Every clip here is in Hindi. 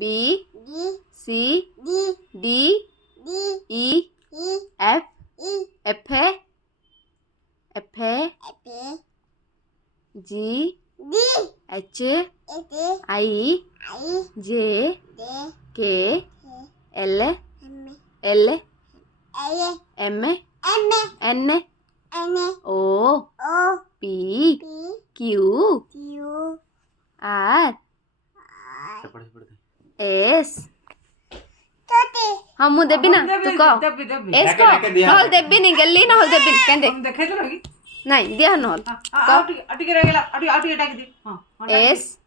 B C D E F G H I J K L M N O P Q R S हाँ मुँह देबी ना तू कह एस कह नहल देबी नहीं गली नहल देबी केंदे देखे तो लगी नहीं दिया नहल अटके रह गेला अटके टाक दे हां एस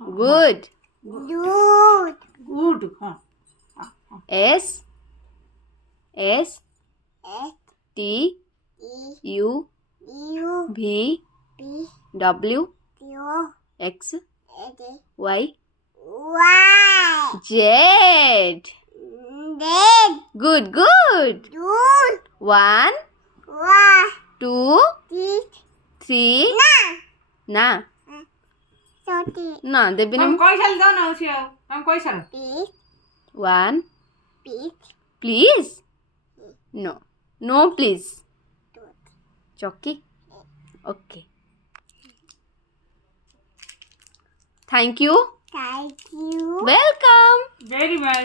गुड गुड हां S T U V W X Y Z good 1 2 3 ना ना देबी हम ना कोई साल दो ना उसी हम कोई साल 1 please no please चौकी okay thank you welcome very much